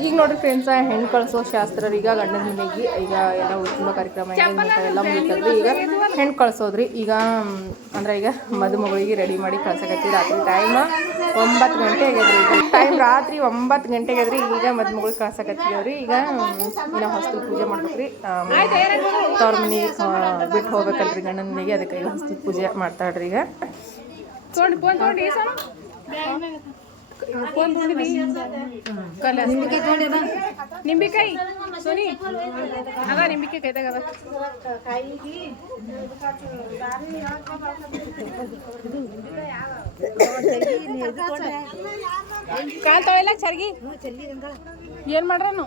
ಈಗ ನೋಡ್ರಿ ಫ್ರೆಂಡ್ಸ, ಹೆಣ್ಣು ಕಳಿಸೋ ಶಾಸ್ತ್ರ ಈಗ ಗಂಡನ ಮನೆಗೆ ಈಗ ಎಲ್ಲ ಉತ್ಸವ ಕಾರ್ಯಕ್ರಮ ಎಲ್ಲ ಮುಗಿತದ್ರಿ. ಈಗ ಹೆಣ್ಣು ಕಳ್ಸೋದ್ರಿ. ಈಗ ಅಂದ್ರೆ ಈಗ ಮದುಮಗಳಿಗೆ ರೆಡಿ ಮಾಡಿ ಕಳ್ಸಕತ್ತಿ. ರಾತ್ರಿ ಟೈಮ್ 9 ಗಂಟೆ ಆಗ್ಯದ್ರಿ. ರಾತ್ರಿ 9 ಗಂಟೆ ಆಗ್ಯದ್ರಿ. ಈಗ ಮದುಮಗಳಿಗೆ ಕಳ್ಸಕತ್ತಿದ್ರಿ. ಈಗ ಇನ್ನು ಹೊಸ್ತಿಲ್ ಪೂಜೆ ಮಾಡ್ಬೇಕ್ರಿ. ತವ್ರ ಮನೆ ಬಿಟ್ಟು ಹೋಗ್ಬೇಕಲ್ರಿ ಗಂಡನ ಮನೆಗೆ. ಅದಕ್ಕೆ ಈಗ ಹೊಸ್ತಿಲ್ ಪೂಜೆ ಮಾಡ್ತಾಳ್ರಿ. ಈಗ ನಿಂಬಿಕಾಯಿ ಸೋನಿ ಅದ ನಿಂಬಿಕಾಯಿ ಕೈದಾಗ ಅದ ಕಾಲ್ ತೊಳಿಲ್ಲ ಚರ್ಗಿ ಏನ್ ಮಾಡ್ರನು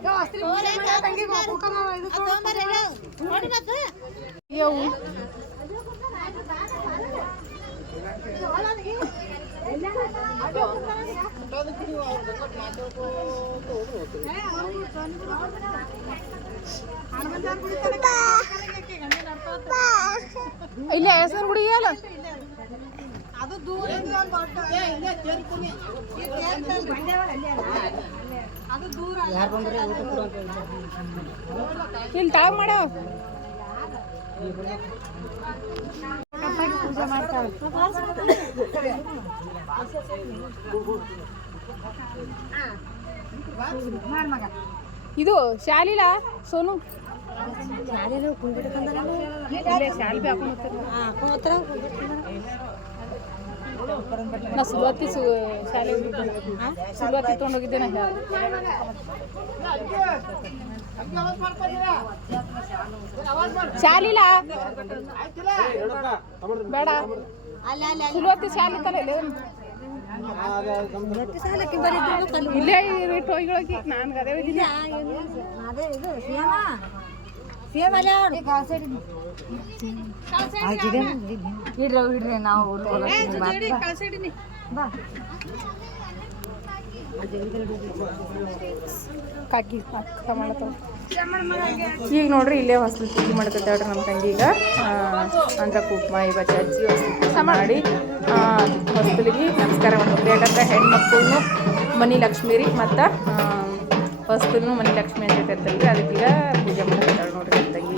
ಇಲ್ಲ ಹೆಸರು ಗುಡಿ ಅಲ್ಲ ಅದು ದೂರ ಇಲ್ಲಿ ತಾವ್ ಮಾಡೋ ಪೂಜೆ ಮಾಡ್ತಾಳೆ. ಇದು ಶಾಲಿಲ ಸೋನು ನಾ ಸುಲವತ್ತಿ ಶಾಲೆ ಸುಲವತ್ತಿ ತೊಗೊಂಡೋಗಿದ್ದೆ ನಾ ಶಾಲಿಲ ಬೇಡ ಸುಲವತ್ತಿ ಶಾಲೆ ತಲೆ ಇಲ್ಲೇ ಇಟ್ಟು ಹೋಗಿ ನಾನು ಅದೇ ಇಡ್ರಿ ನಾವು ಕಾಕಿ ಈಗ ನೋಡ್ರಿ ಇಲ್ಲೇ ಹೊಸ್ತಿಲ್ ಪೂಜೆ ಮಾಡ್ಕೊತಾಳ್ರಿ ನಮ್ಮ ತಂಗಿ. ಈಗ ಅಂದ್ರೆ ಕುಕ್ಮ ಇವತ್ತು ಹಚ್ಚಿ ಹೊಸ್ತಿಲ್ ಪೂಜೆ ಮಾಡಿ ಹೊಸ್ತಿಲಿಗೆ ನಮಸ್ಕಾರ ಮಾಡ್ಬೇಕು. ಯಾಕಂದ್ರೆ ಹೆಣ್ಮಕ್ಳು ಮನಿ ಲಕ್ಷ್ಮಿ ರೀ, ಮತ್ತು ಹೊಸ್ತಿಲ್ನು ಮನಿ ಲಕ್ಷ್ಮಿ ಅಂತ ಕರ್ತಲ್ರಿ. ಅದಕ್ಕೀಗ ಪೂಜೆ ಮಾಡ್ಕೊತಾಳೆ ನೋಡ್ರಿ ನಮ್ಮ ತಂಗಿ.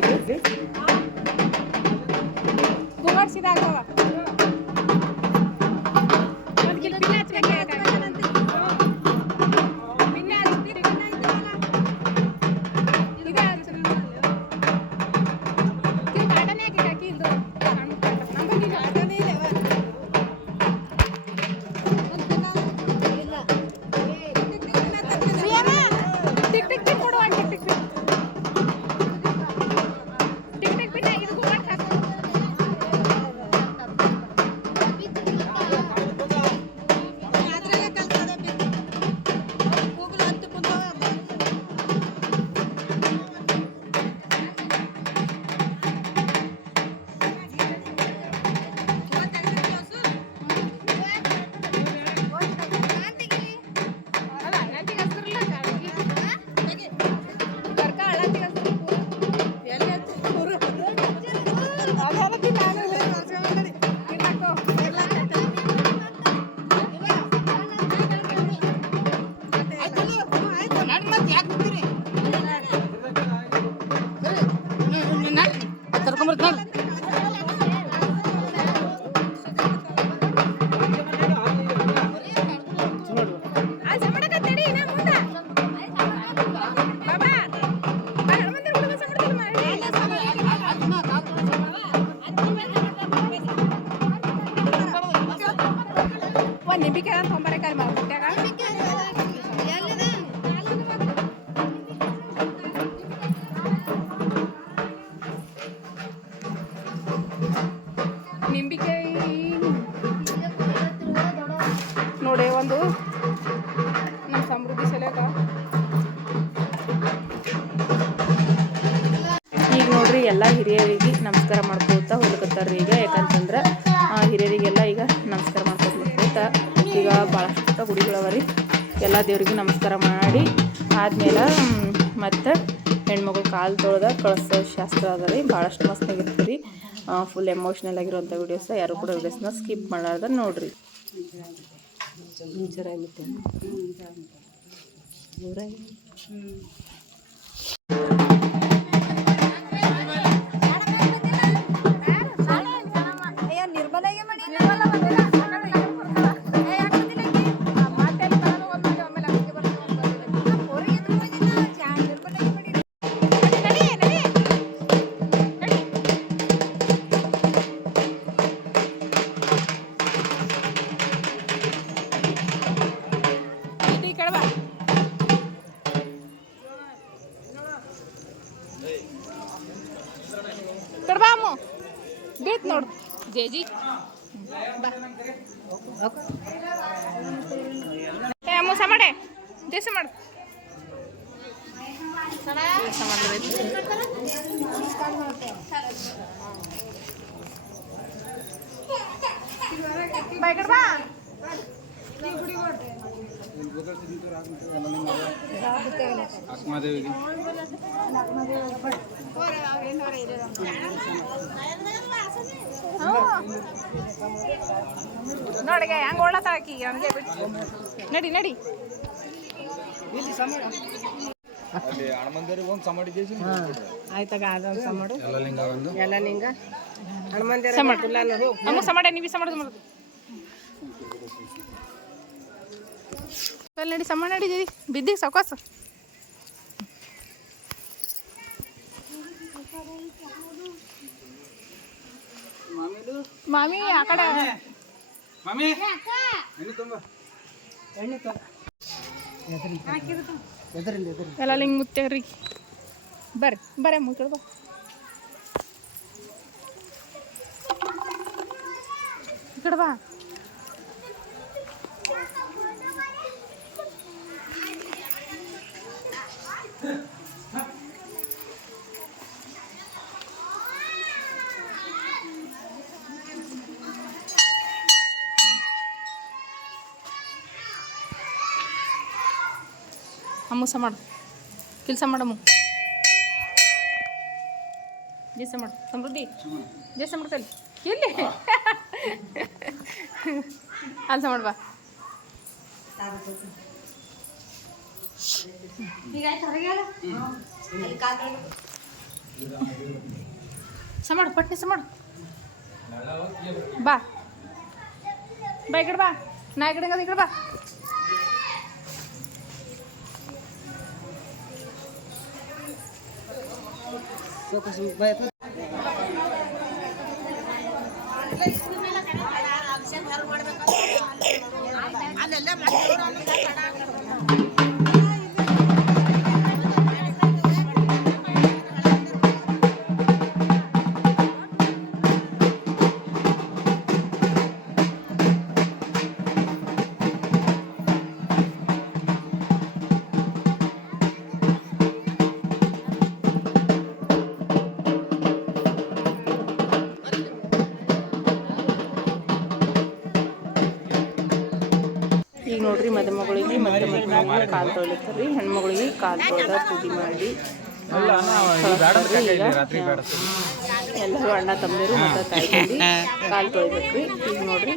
ನೋಡಿ ಒಂದು ನಮ್ಮ ಸಮೃದ್ಧಿ ಸಲಕ ಈಗ ನೋಡ್ರಿ ಎಲ್ಲ ಹಿರಿಯರಿಗೆ ನಮಸ್ಕಾರ ಮಾಡ್ಕೋತ ಹೋಗ್ಲಕತ್ತಾರ್ರಿ. ಈಗ ಯಾಕಂತಂದ್ರೆ ಹಿರಿಯರಿಗೆಲ್ಲ ಈಗ ನಮಸ್ಕಾರ ಮಾಡ್ಕೋತ ಈಗ ಭಾಳಷ್ಟು ಗುಡಿಗಳವರಿ. ಎಲ್ಲ ದೇವ್ರಿಗೆ ನಮಸ್ಕಾರ ಮಾಡಿ ಆದ್ಮೇಲೆ ಮತ್ತು ಹೆಣ್ಮಗಳು ಕಾಲು ತೊಳೆದ ಕಳಿಸೋ ಶಾಸ್ತ್ರ ಅದ ರೀ. ಭಾಳಷ್ಟು ಮಸ್ತ್ ಆಗಿರುತ್ತೆ ರೀ. ಫುಲ್ ಎಮೋಷ್ನಲ್ ಆಗಿರುವಂಥ ವೀಡಿಯೋಸ. ಯಾರು ಕೂಡ ವೀಡಿಯೋಸ್ನ ಸ್ಕಿಪ್ ಮಾಡಾರ್ದ ನೋಡ್ರಿ. ಬೀತ್ ನೋಡು ಜೇಜಿ ಮೋಸ ಮಾಡೆ ದೇಶ ಮಾಡು ಬಾಯ್ಕಡ್ ಬಾ ನೋಡಿಗೆ ಹೆಂಗೆ ಓಡತಾಕಿ ಹಂಗೆ ಬಿಟ್ಟು ನಡಿ ನಡಿ ಆಯ್ತಾಗ ಅದೊಂದು ಸಮಾಡು ಎಲ್ಲ ಲಿಂಗ ಹನುಮಂದಿರ ಸಮಾಡೆ ನೀವು ಸಮಾಡೋದು ಮಾಡೋದು ನಡಿ ಸಮ ನಡಿ ಬಿದ್ದಿಗೆ ಸಾಕೋಸ ಮಾಮಿ ಆ ಕಡೆ ಎಲ್ಲ ಹಿಂಗೆ ಮುತ್ತೇವ್ರಿ ಬರ್ರಿ ಬರ್ರಿ ಮುಚ್ಚಳ ಬಾ ಈ ಕಡೆ ಬಾ ಅಮ್ಮಸ ಮಾಡು ಕೆಲಸ ಮಾಡಮ್ಮ ಜೇಸ ಮಾಡು ಸಮೃದ್ಧಿ ಜೇಸ ಮಾಡ್ಕಲ್ಲಿ ಎಲ್ಲಿ ಅಲ್ಸ ಮಾಡ್ಬಾ ಸಮಾಡು ಪಟ್ನೆ ಸಮಾಡು ಬಾ ಬಾ ಈ ಕಡೆ ಬಾ ನಾ ಈ ಕಡೆ ಈ ಕಡೆ ಬಾ ಈಗ ನೋಡ್ರಿ ಮದುಮಗಳಿಗೆ ಮತ್ತೆ ಮದುಮಗ ಕಾಲು ತೊಳಿತಾರೆ ಹೆಣ್ಮಗಳಿಗೆ ಕಾಲು ತೊಳೆದ ಪೂಜೆ ಮಾಡಿ ಎಲ್ಲರೂ ಅಣ್ಣ ತಮ್ಮದಿರು ಮತ್ತು ತಾಯಿ ತಂದಿ ಕಾಲು ತೊಳಿಬೇಕ್ರಿ ಈಗ ನೋಡ್ರಿ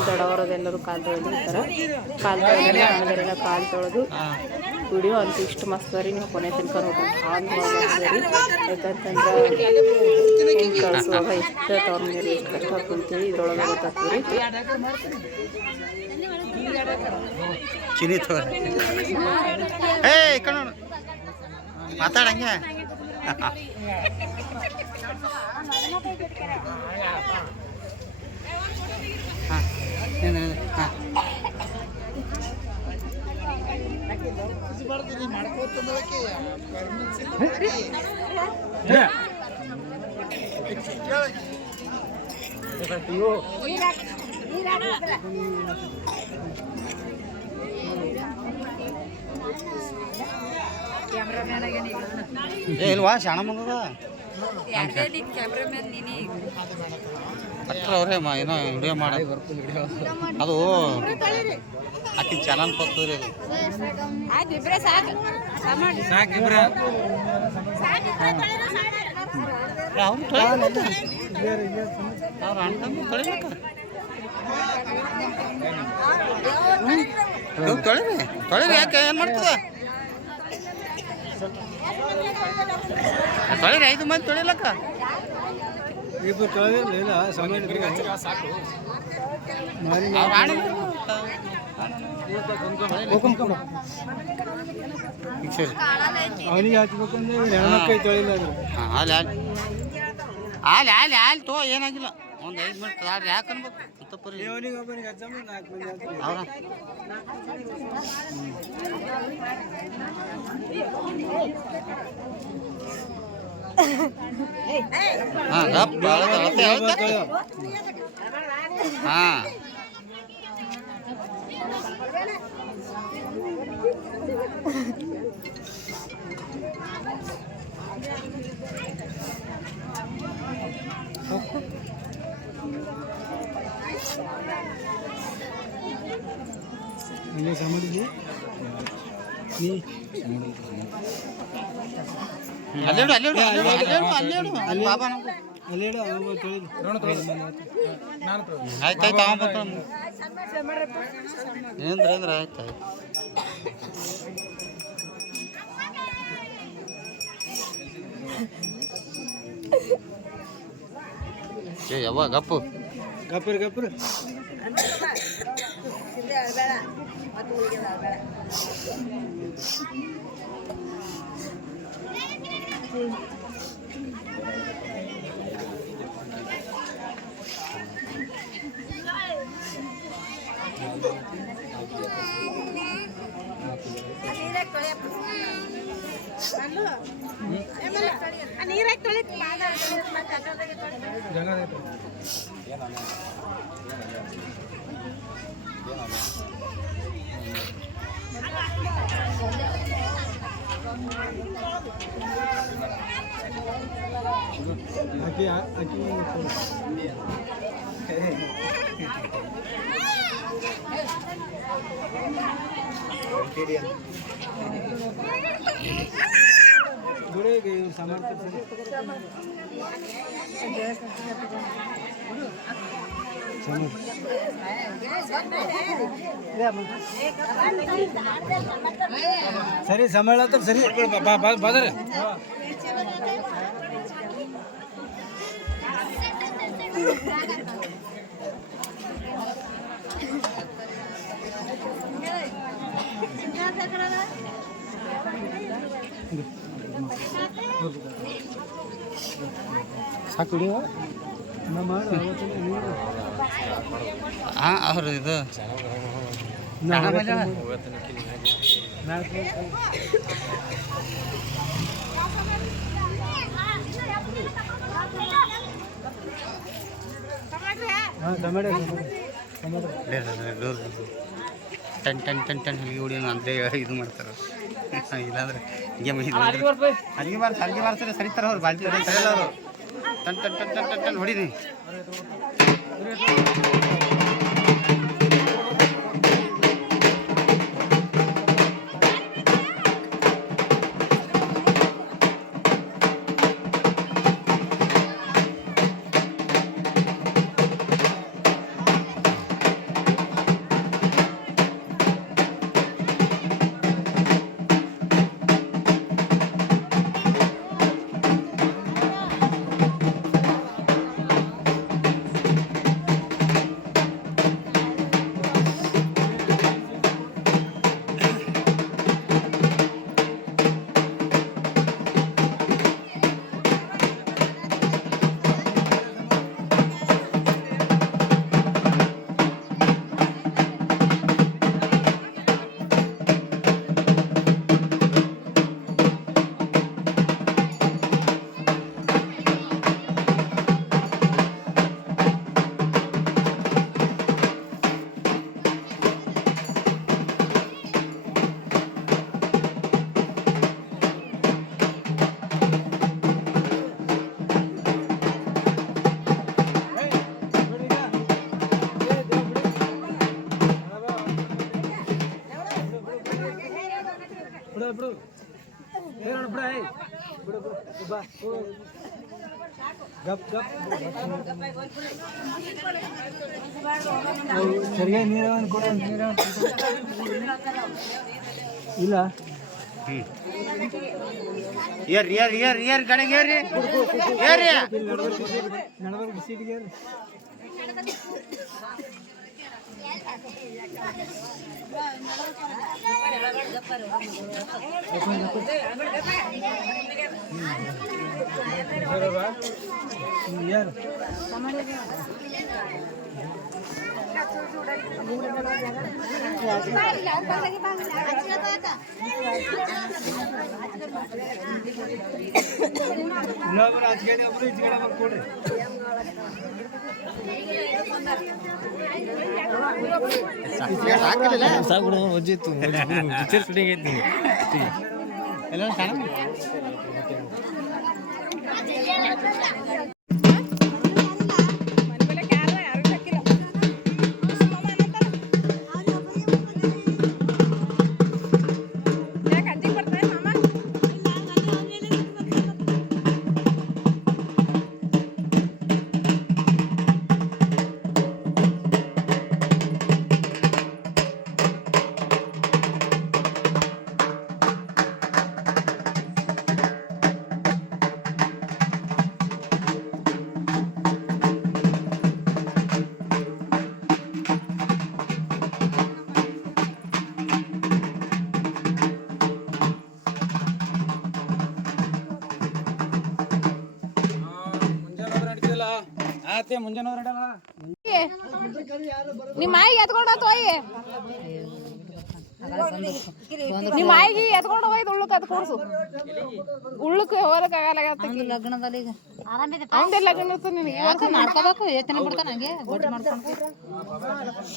ದೊಡ್ಡವರದೆಲ್ಲರೂ ಕಾಲು ತೊಳೆದಿರ್ತಾರೆ ಕಾಲು ತೊಳೆದ್ರೆ ಅಣ್ಣದರೆಲ್ಲ ಕಾಲು ತೊಳೆದು ವಿಡಿಯೋ ಅಂತೂ ಇಷ್ಟು ಮಸ್ತ್ ರೀ ನೀವು ಕೊನೆ ತನಕ ನೋಡ್ರಿ ಭಾಳ ಯಾಕಂತಂದ್ರೆ ಹೆಂಗೆ ಕಳಿಸುವಾಗ ಎಷ್ಟು ತವ್ರ ನೀರು ಎಷ್ಟು ಕಷ್ಟ ಕುಂತೀವಿ ಇದ್ರೊಳಗೆ ಗೊತ್ತಾಗ್ತೀವಿ ಚಿನಿ ಮಾತಾಡಂಗೆ ಇಲ್ವಾ ಶಾಣ ಬಂದದ ಅಟ್ರ ಅವ್ರೇ ಏನೋ ವಿಡಿಯೋ ಮಾಡ ಅದು ಆಕಿ ಚಾನಲ್ ಕೊಡ್ತದ್ರಿ ಅದು ಅವ್ರು ಅಣ್ಣ ತೊಳಿಬೇಕ ತೊಳಿರಿ ತೊಳಿರಿ, ಯಾಕೆ ಏನು ಮಾಡ್ತದ? ತೊಳಿರಿ, 5 ಮಂದಿ ತೊಳಿಲಕ್ಕ. ಇಬ್ಬರು ತೊಳೆದಿರಲಿಲ್ಲ ಸಮಯ ಅವನಿಗೆ ಹಾಕ್ಬೇಕಂದ್ರೆ ಹೆಣ್ಮಕ್ಕೈ ತೊಳಿಲ್ಲ ಅದು. ಅಲ್ಲಿ ತೋ, ಏನಾಗಿಲ್ಲ. ಒಂದು 5 ಮಿನಿಟ್ ಆಡ್ರಿ, ಯಾಕೆ ಅನ್ಬೇಕು ತಪ್ಪರಿ. ಅವನಿಗೆ ಒಬ್ಬನಿಗೆ ಹಚ್ಚಮ್ಮ 4 ಮಂದಿ ಹಾಕ್ತೀವಿ. ಅವ್ರ ಹಾಂ ಇಲ್ಲಿ ಸಮುದ್ರದಲ್ಲಿ ನೀ ಅಲ್ಲೇಡು ಅವ ತೊಳಿದು ಆಯ್ತಾಯ್ತು ಏನಂದ್ರೆ ಆಯ್ತು. ಯಾವಾಗ ಗಪ್ಪು ಗಪ್ಪರ್ ಗಪ್ಪರ್ aquí जुड़ेगी समर्थ सरी संभाला तर सरी बाजार ಸಾಕುಡಿ ಹಾಂ ಅವ್ರು ಇದು ಟನ್ ಟನ್ ಟನ್ ಟನ್ ಹಲಿಗೆ ಹೊಡಿ ಅಂತ ಇದು ಮಾಡ್ತಾರೆ. ಇಲ್ಲಾಂದ್ರೆ ಹಿಂಗೆ ಅಲ್ಲಿಗೆ ಮಾಡ್ತಾರೆ ಸರಿತಾರೆ ಅವ್ರು ಬಾಲ್ಟಿ ಸರಿಯಲ್ಲ ಅವರು. ಟನ್ ಟನ್ ಟನ್ ಟನ್ ಟನ್ ಟನ್ ಹೊಡಿನಿ. ಗಪ್ ಗಪ್ ಸರಿಯಾಗಿ ನೀರವನ್ನು ಕೊಡ ಇಲ್ಲ ಏರ್ ಕಡೆಗೆ ಏರಿ ನಡಬರ್ಗ ಸೀಟಿಗೆ यार ಇನ್ನೊಬ್ರು ಆಚೆಗಡೆ ಒಬ್ರು ಈಚೆಗಡೆ ಬರ್ಕೊಡ್ರಿ ಸಾಕು ಒಜ್ಜಿತ್ತು ಎಲ್ಲ ಸಣ್ಣ ಆತೆ ಮುಂಜಾನೆ ಹೊರಡಲ್ಲ ನಿಮ್ಮ ಆಯಿಗೆ ಎತ್ಕೊಂಡು ಹೋಗಿ ನಿಮ್ಮ ಆಯಿಗೆ ಎತ್ಕೊಂಡು ಹೋಯ್ತು ಉಳ್ಳಕ್ಕೆ ಅದು ಕೂಡ್ಸು ಉಳ್ಳಕ್ಕೆ ಹೋಗಕ್ಕಾಗಲ್ಲ ಲಗ್ನದಲ್ಲಿ ಈಗ ಅವಂದೇ ಲಗ್ನ ಇರ್ತದೆ ನಿನಗೆ ಯಾಕೆ ಮಾಡ್ಕೋಬೇಕು ಯೋಚನೆ ಬಿಡ್ತಾನೆ ಹಂಗೆ ಗೊಟ್ಟು ಮಾಡ್ಕೊಂಡು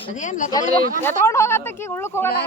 ಅದೇನು ಲಗ್ನ ಎತ್ಕೊಂಡು ಹೋಗತ್ತಕ್ಕೆ ಉಳ್ಳಕ್ಕೆ ಹೋಗಲ್ಲ